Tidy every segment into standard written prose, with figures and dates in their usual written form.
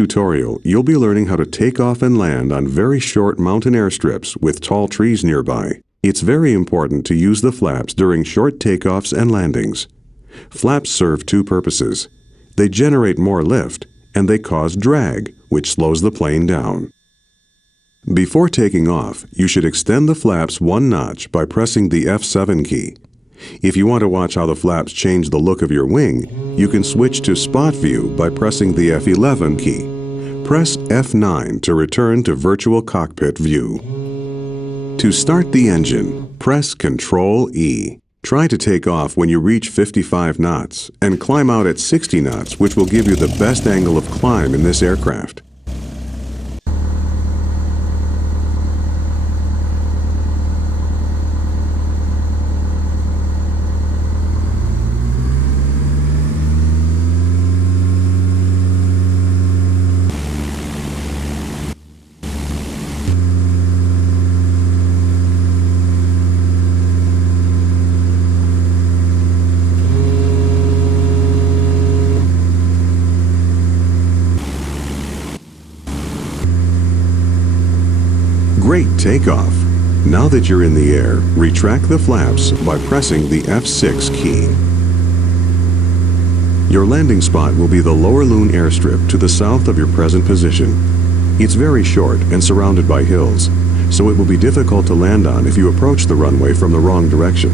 tutorial, you'll be learning how to take off and land on very short mountain airstrips with tall trees nearby. It's very important to use the flaps during short takeoffs and landings. Flaps serve two purposes. They generate more lift, and they cause drag, which slows the plane down. Before taking off, you should extend the flaps one notch by pressing the F7 key. If you want to watch how the flaps change the look of your wing, you can switch to spot view by pressing the F11 key. Press F9 to return to virtual cockpit view. To start the engine, press Ctrl E. Try to take off when you reach 55 knots and climb out at 60 knots, which will give you the best angle of climb in this aircraft. Great takeoff! Now that you're in the air, retract the flaps by pressing the F6 key. Your landing spot will be the Lower Loon airstrip to the south of your present position. It's very short and surrounded by hills, so it will be difficult to land on if you approach the runway from the wrong direction.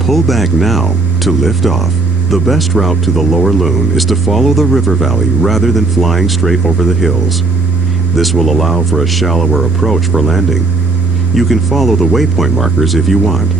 Pull back now to lift off. The best route to the Lower Loon is to follow the river valley rather than flying straight over the hills. This will allow for a shallower approach for landing. You can follow the waypoint markers if you want.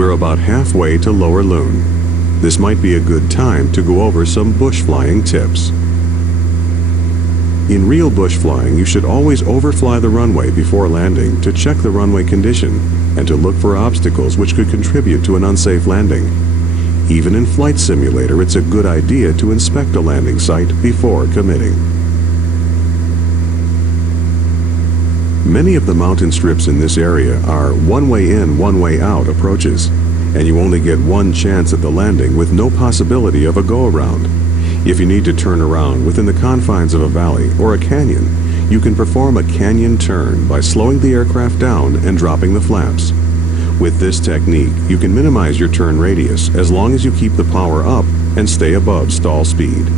We're about halfway to Lower Loon. This might be a good time to go over some bush flying tips. In real bush flying, you should always overfly the runway before landing to check the runway condition and to look for obstacles which could contribute to an unsafe landing. Even in Flight Simulator, it's a good idea to inspect a landing site before committing. Many of the mountain strips in this area are one-way in, one-way out approaches, and you only get one chance at the landing with no possibility of a go-around. If you need to turn around within the confines of a valley or a canyon, you can perform a canyon turn by slowing the aircraft down and dropping the flaps. With this technique, you can minimize your turn radius as long as you keep the power up and stay above stall speed.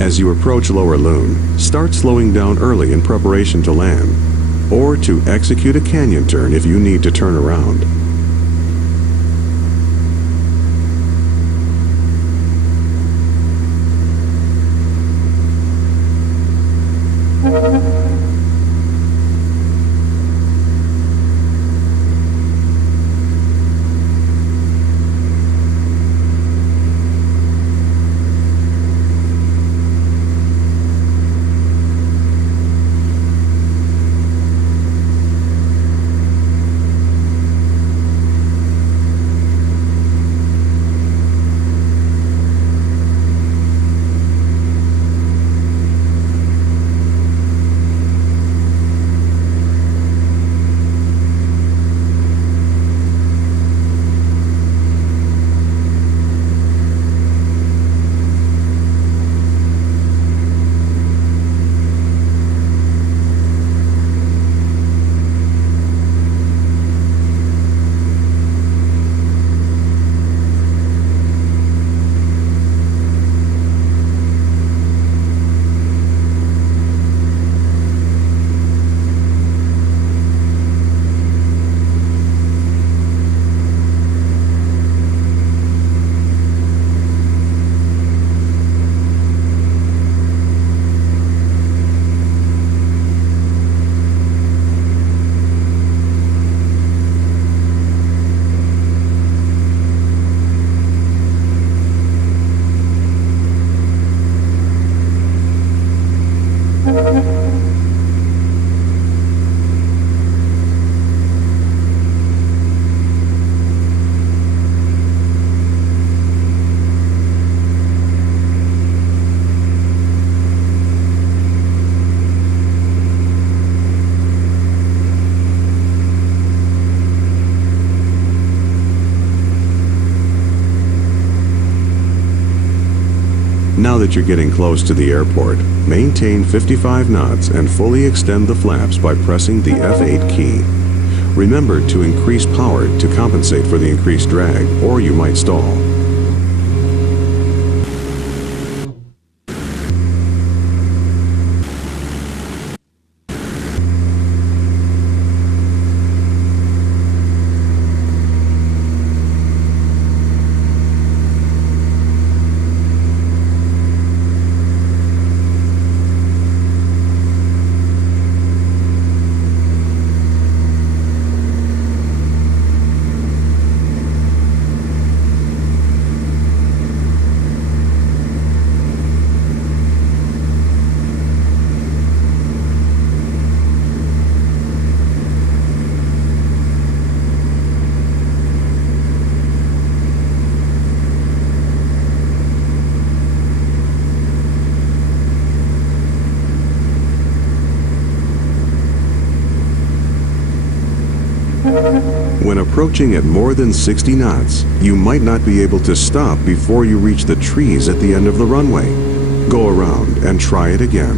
As you approach Lower Loon, start slowing down early in preparation to land, or to execute a canyon turn if you need to turn around. Now that you're getting close to the airport, maintain 55 knots and fully extend the flaps by pressing the F8 key. Remember to increase power to compensate for the increased drag, or you might stall. When approaching at more than 60 knots, you might not be able to stop before you reach the trees at the end of the runway. Go around and try it again.